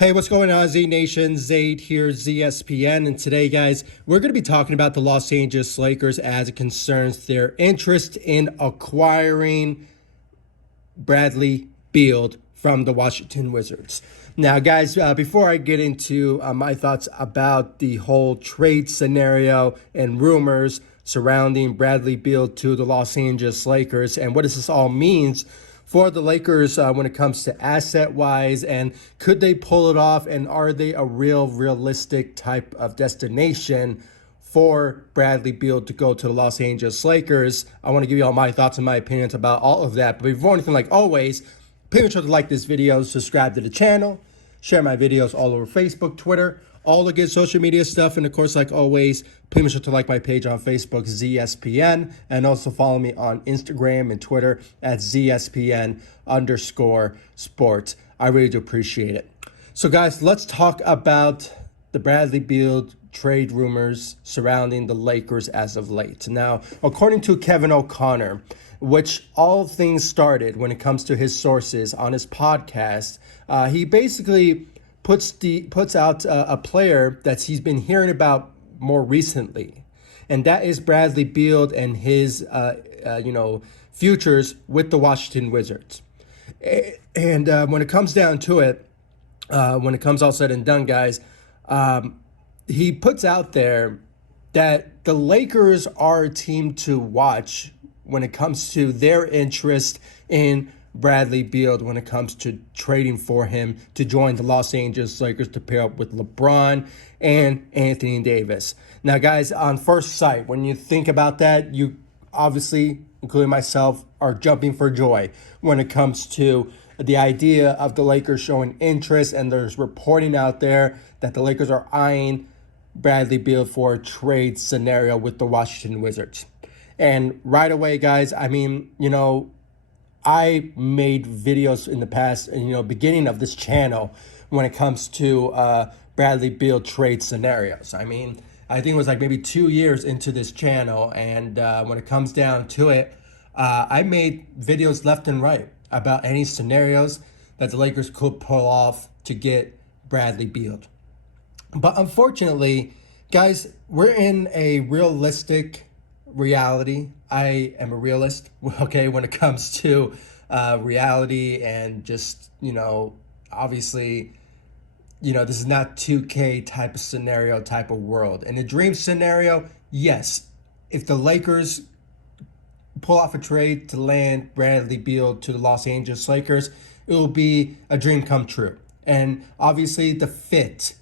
Hey, what's going on, Z Nation? Zaid here, ZSPN. And today, guys, we're going to be talking about the Los Angeles Lakers as it concerns their interest in acquiring Bradley Beal from the Washington Wizards. Now, guys, before I get into my thoughts about the whole trade scenario and rumors surrounding Bradley Beal to the Los Angeles Lakers and what does this all means for the Lakers when it comes to asset-wise, and could they pull it off, and are they a realistic type of destination for Bradley Beal to go to the Los Angeles Lakers? I want to give you all my thoughts and my opinions about all of that. But before anything, like always, please make sure to like this video, subscribe to the channel, share my videos all over Facebook, Twitter, all the good social media stuff. And of course, like always, please make sure to like my page on Facebook, ZSPN, and also follow me on Instagram and Twitter at ZSPN_sports. I really do appreciate it. So guys, let's talk about the Bradley Beal trade rumors surrounding the Lakers as of late. Now, according to Kevin O'Connor, which all things started when it comes to his sources on his podcast, he basically puts out a player that he's been hearing about more recently, and that is Bradley Beal and his futures with the Washington Wizards. And when it comes down to it, when it comes all said and done, guys, he puts out there that the Lakers are a team to watch when it comes to their interest in Bradley Beal, when it comes to trading for him to join the Los Angeles Lakers to pair up with LeBron and Anthony Davis. Now, guys, on first sight, when you think about that, you obviously, including myself, are jumping for joy when it comes to the idea of the Lakers showing interest, and there's reporting out there that the Lakers are eyeing Bradley Beal for a trade scenario with the Washington Wizards. And right away, guys, I mean, I made videos in the past, beginning of this channel when it comes to Bradley Beal trade scenarios. I mean, I think it was like maybe 2 years into this channel. And when it comes down to it, I made videos left and right about any scenarios that the Lakers could pull off to get Bradley Beal. But unfortunately, guys, we're in a realistic reality. I am a realist, okay, when it comes to reality and just, obviously, this is not 2K type of scenario, type of world. In a dream scenario, yes, if the Lakers pull off a trade to land Bradley Beal to the Los Angeles Lakers, it will be a dream come true. And obviously the fit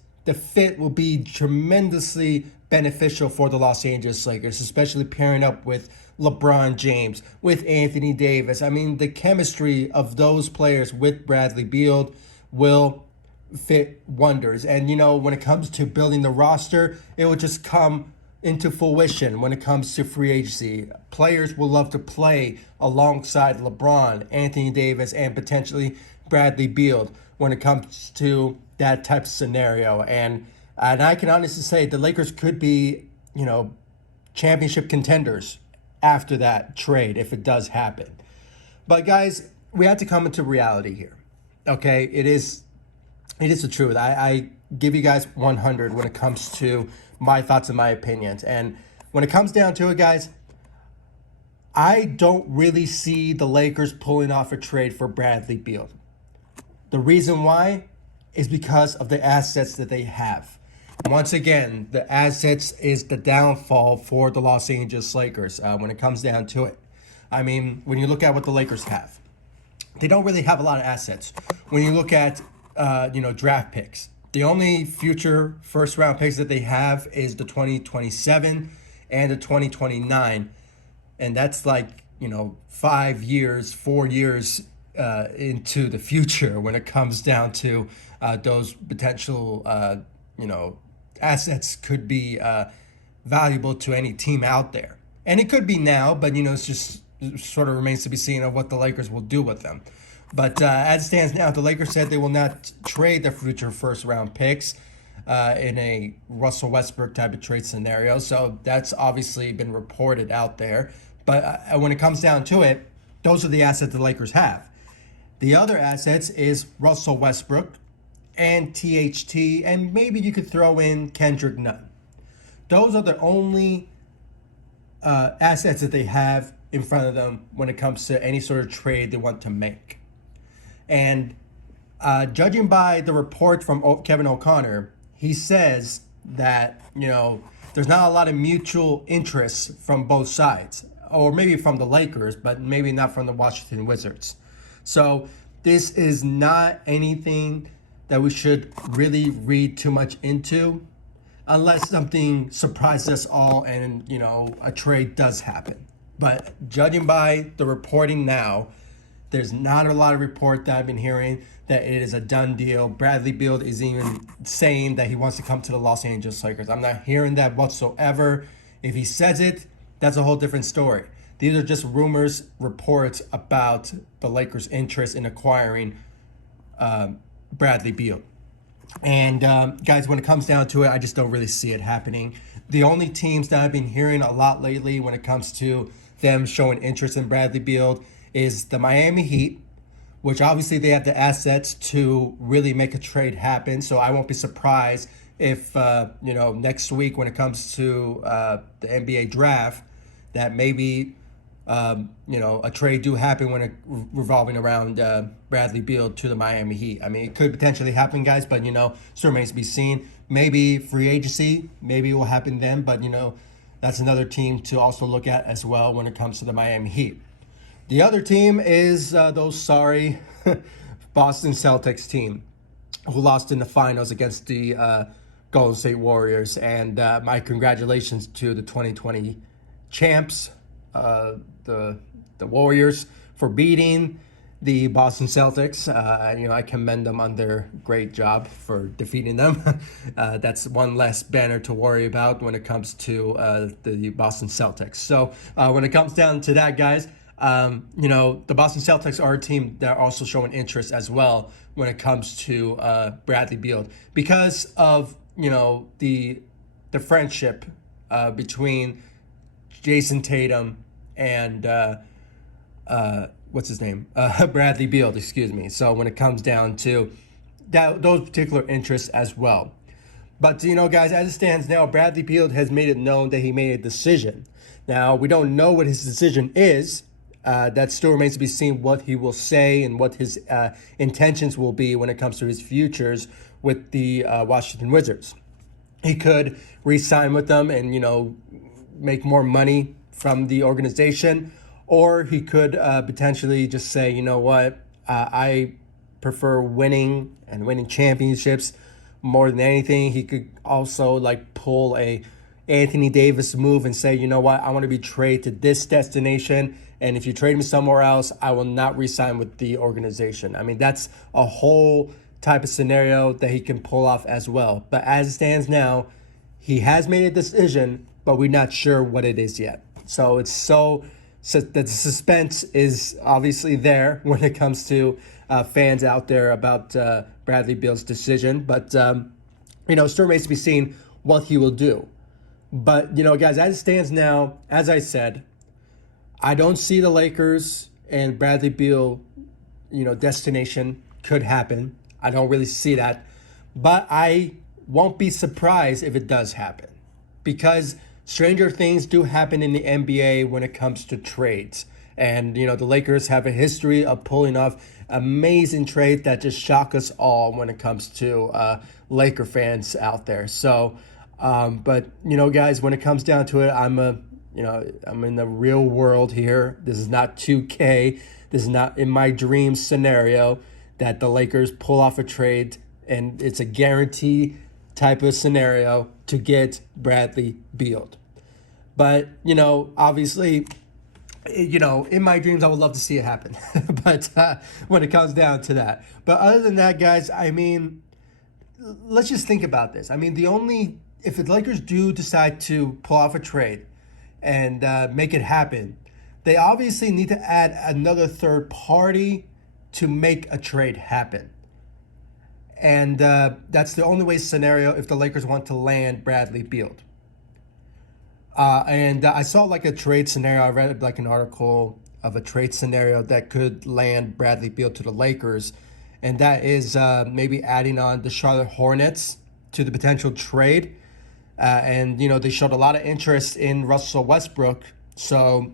will be tremendously beneficial for the Los Angeles Lakers, especially pairing up with LeBron James, with Anthony Davis. I mean, the chemistry of those players with Bradley Beal will fit wonders. And, when it comes to building the roster, it will just come into fruition when it comes to free agency. Players will love to play alongside LeBron, Anthony Davis, and potentially Bradley Beal when it comes to that type of scenario. And I can honestly say the Lakers could be, championship contenders after that trade if it does happen. But guys, we have to come into reality here. Okay, it is the truth. I give you guys 100 when it comes to my thoughts and my opinions. And when it comes down to it, guys, I don't really see the Lakers pulling off a trade for Bradley Beal. The reason why is because of the assets that they have. Once again, the assets is the downfall for the Los Angeles Lakers when it comes down to it. I mean, when you look at what the Lakers have, they don't really have a lot of assets. When you look at, draft picks, the only future first-round picks that they have is the 2027 and the 2029. And that's like, 4 years into the future when it comes down to those potential, assets could be valuable to any team out there. And it could be now, but, it's just sort of remains to be seen of what the Lakers will do with them. But as it stands now, the Lakers said they will not trade their future first-round picks in a Russell Westbrook type of trade scenario. So that's obviously been reported out there. But when it comes down to it, those are the assets the Lakers have. The other assets is Russell Westbrook and THT, and maybe you could throw in Kendrick Nunn. Those are the only assets that they have in front of them when it comes to any sort of trade they want to make. And judging by the report from Kevin O'Connor, he says that, there's not a lot of mutual interest from both sides, or maybe from the Lakers, but maybe not from the Washington Wizards. So this is not anything that we should really read too much into, unless something surprises us all and, a trade does happen. But judging by the reporting now, there's not a lot of report that I've been hearing that it is a done deal. Bradley Beal is even saying that he wants to come to the Los Angeles Lakers. I'm not hearing that whatsoever. If he says it, that's a whole different story. These are just rumors, reports about the Lakers' interest in acquiring Bradley Beal. And guys, when it comes down to it, I just don't really see it happening. The only teams that I've been hearing a lot lately when it comes to them showing interest in Bradley Beal is the Miami Heat, which obviously they have the assets to really make a trade happen. So I won't be surprised if, next week when it comes to the NBA draft, that maybe, a trade do happen when it revolving around Bradley Beal to the Miami Heat. I mean, it could potentially happen, guys, but, still remains to be seen. Maybe free agency, maybe it will happen then, but, that's another team to also look at as well when it comes to the Miami Heat. The other team is those sorry Boston Celtics team who lost in the finals against the Golden State Warriors. And my congratulations to the 2020 champs, the Warriors, for beating the Boston Celtics. I commend them on their great job for defeating them. That's one less banner to worry about when it comes to the Boston Celtics. So when it comes down to that, guys, the Boston Celtics are a team that are also showing interest as well when it comes to Bradley Beal because of, the friendship between Jayson Tatum and what's his name? Bradley Beal, excuse me. So when it comes down to those particular interests as well. But, guys, as it stands now, Bradley Beal has made it known that he made a decision. Now, we don't know what his decision is. That still remains to be seen what he will say and what his intentions will be when it comes to his futures with the Washington Wizards. He could re-sign with them and, make more money from the organization, or he could potentially just say, I prefer winning and winning championships more than anything. He could also pull a Anthony Davis move and say, I want to be traded to this destination. And if you trade me somewhere else, I will not re-sign with the organization. I mean, that's a whole type of scenario that he can pull off as well. But as it stands now, he has made a decision, but we're not sure what it is yet. So the suspense is obviously there when it comes to fans out there about Bradley Beal's decision. But, still remains to be seen what he will do. But, guys, as it stands now, as I said, I don't see the Lakers and Bradley Beal, destination could happen. I don't really see that. But I won't be surprised if it does happen. Because stranger things do happen in the NBA when it comes to trades. And, the Lakers have a history of pulling off amazing trades that just shock us all when it comes to Laker fans out there. So, but, guys, when it comes down to it, I'm in the real world here. This is not 2K. This is not in my dream scenario that the Lakers pull off a trade and it's a guarantee type of scenario to get Bradley Beal. But, obviously, in my dreams, I would love to see it happen. But when it comes down to that. But other than that, guys, I mean, let's just think about this. I mean, if the Lakers do decide to pull off a trade and make it happen, they obviously need to add another third party to make a trade happen. And that's the only way scenario if the Lakers want to land Bradley Beal. And I saw a trade scenario. I read an article of a trade scenario that could land Bradley Beal to the Lakers. and that is maybe adding on the Charlotte Hornets to the potential trade. And, you know, they showed a lot of interest in Russell Westbrook. So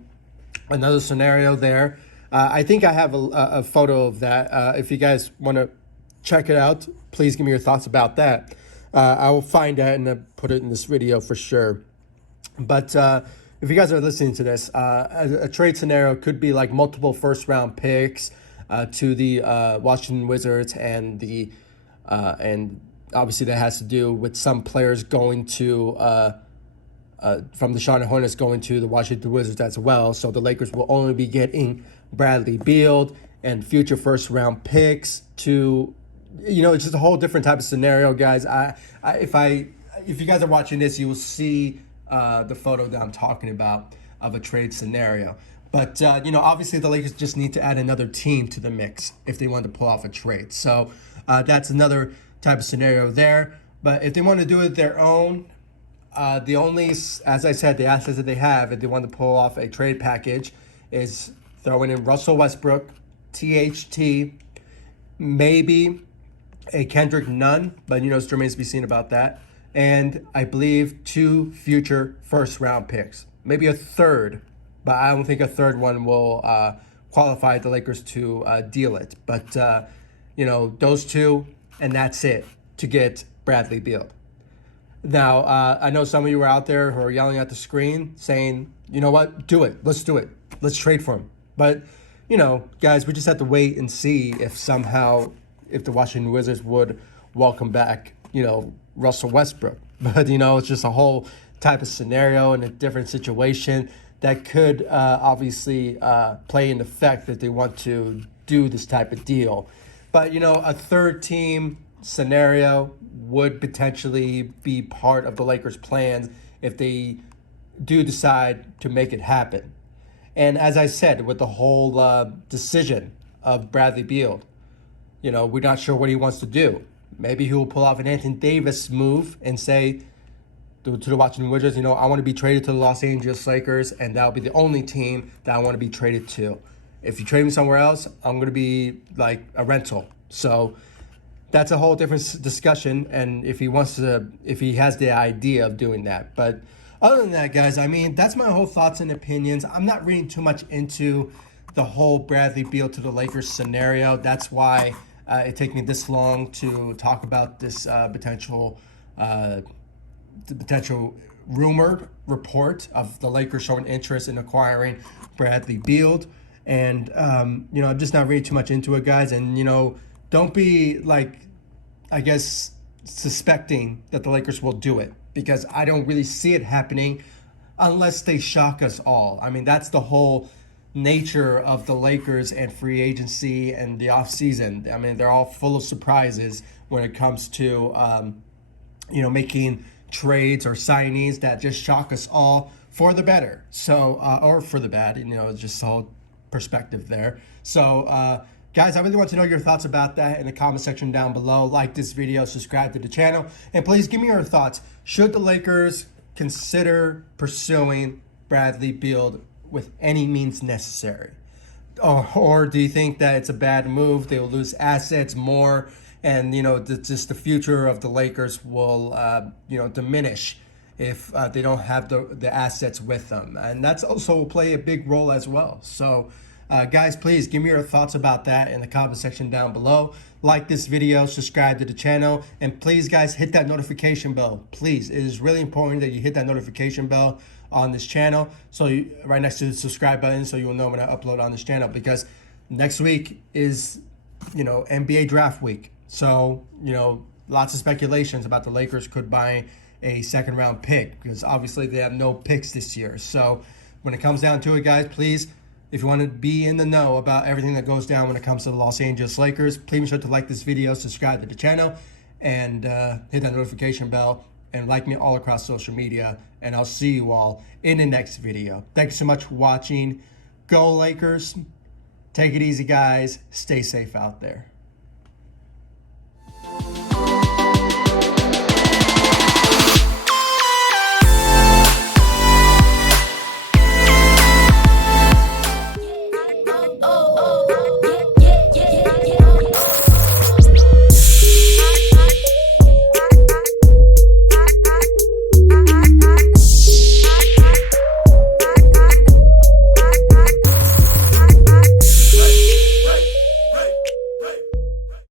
another scenario there. I think I have a photo of that. If you guys want to check it out, please give me your thoughts about that. I will find that and put it in this video for sure. But if you guys are listening to this, a trade scenario could be like multiple first-round picks to the Washington Wizards, and obviously that has to do with some players going to from the Charlotte Hornets going to the Washington Wizards as well. So the Lakers will only be getting Bradley Beal and future first-round picks to, you know, it's just a whole different type of scenario, guys. If you guys are watching this, you will see the photo that I'm talking about of a trade scenario. But, you know, obviously the Lakers just need to add another team to the mix if they want to pull off a trade. So that's another type of scenario there. But if they want to do it their own, the only, as I said, the assets that they have, if they want to pull off a trade package, is throwing in Russell Westbrook, THT, maybe a Kendrick Nunn, but, you know, it remains to be seen about that. And I believe 2 future first-round picks, maybe a third, but I don't think a third one will qualify the Lakers to deal it. But, you know, those 2, and that's it to get Bradley Beal. Now, I know some of you were out there who are yelling at the screen saying, you know what, do it. Let's do it. Let's trade for him. But, you know, guys, we just have to wait and see if somehow, if the Washington Wizards would welcome back, you know, Russell Westbrook. But, you know, it's just a whole type of scenario and a different situation that could obviously play in the fact that they want to do this type of deal. But, you know, a third team scenario would potentially be part of the Lakers' plans if they do decide to make it happen. And as I said, with the whole decision of Bradley Beal, you know, we're not sure what he wants to do. Maybe he will pull off an Anthony Davis move and say to the Washington Wizards, you know, I want to be traded to the Los Angeles Lakers, and that'll be the only team that I want to be traded to. If you trade me somewhere else, I'm going to be like a rental. So that's a whole different discussion, and if he has the idea of doing that. But other than that, guys, I mean, that's my whole thoughts and opinions. I'm not reading too much into the whole Bradley Beal to the Lakers scenario. That's why it took me this long to talk about this potential rumor report of the Lakers showing interest in acquiring Bradley Beal. And, you know, I'm just not reading too much into it, guys. And, you know, don't be like, I guess, suspecting that the Lakers will do it, because I don't really see it happening unless they shock us all. I mean, that's the whole nature of the Lakers and free agency and the offseason. I mean, they're all full of surprises when it comes to, you know, making trades or signings that just shock us all for the better. So, or for the bad, you know, it's just the whole perspective there. So, guys, I really want to know your thoughts about that in the comment section down below. Like this video, subscribe to the channel, and please give me your thoughts. Should the Lakers consider pursuing Bradley Beal with any means necessary? Or do you think that it's a bad move? They will lose assets more, and, you know, just the future of the Lakers will, you know, diminish if they don't have the assets with them. And that's also will play a big role as well. So, guys, please give me your thoughts about that in the comment section down below. Like this video, subscribe to the channel, and please, guys, hit that notification bell. Please, it is really important that you hit that notification bell on this channel, so right next to the subscribe button, so you will know when I upload on this channel, because next week is, you know, NBA draft week. So, you know, lots of speculations about the Lakers could buy a second round pick, because obviously they have no picks this year. So when it comes down to it, guys, please, if you want to be in the know about everything that goes down when it comes to the Los Angeles Lakers, please be sure to like this video, subscribe to the channel, and hit that notification bell, and like me all across social media. And I'll see you all in the next video. Thanks so much for watching. Go Lakers. Take it easy, guys. Stay safe out there.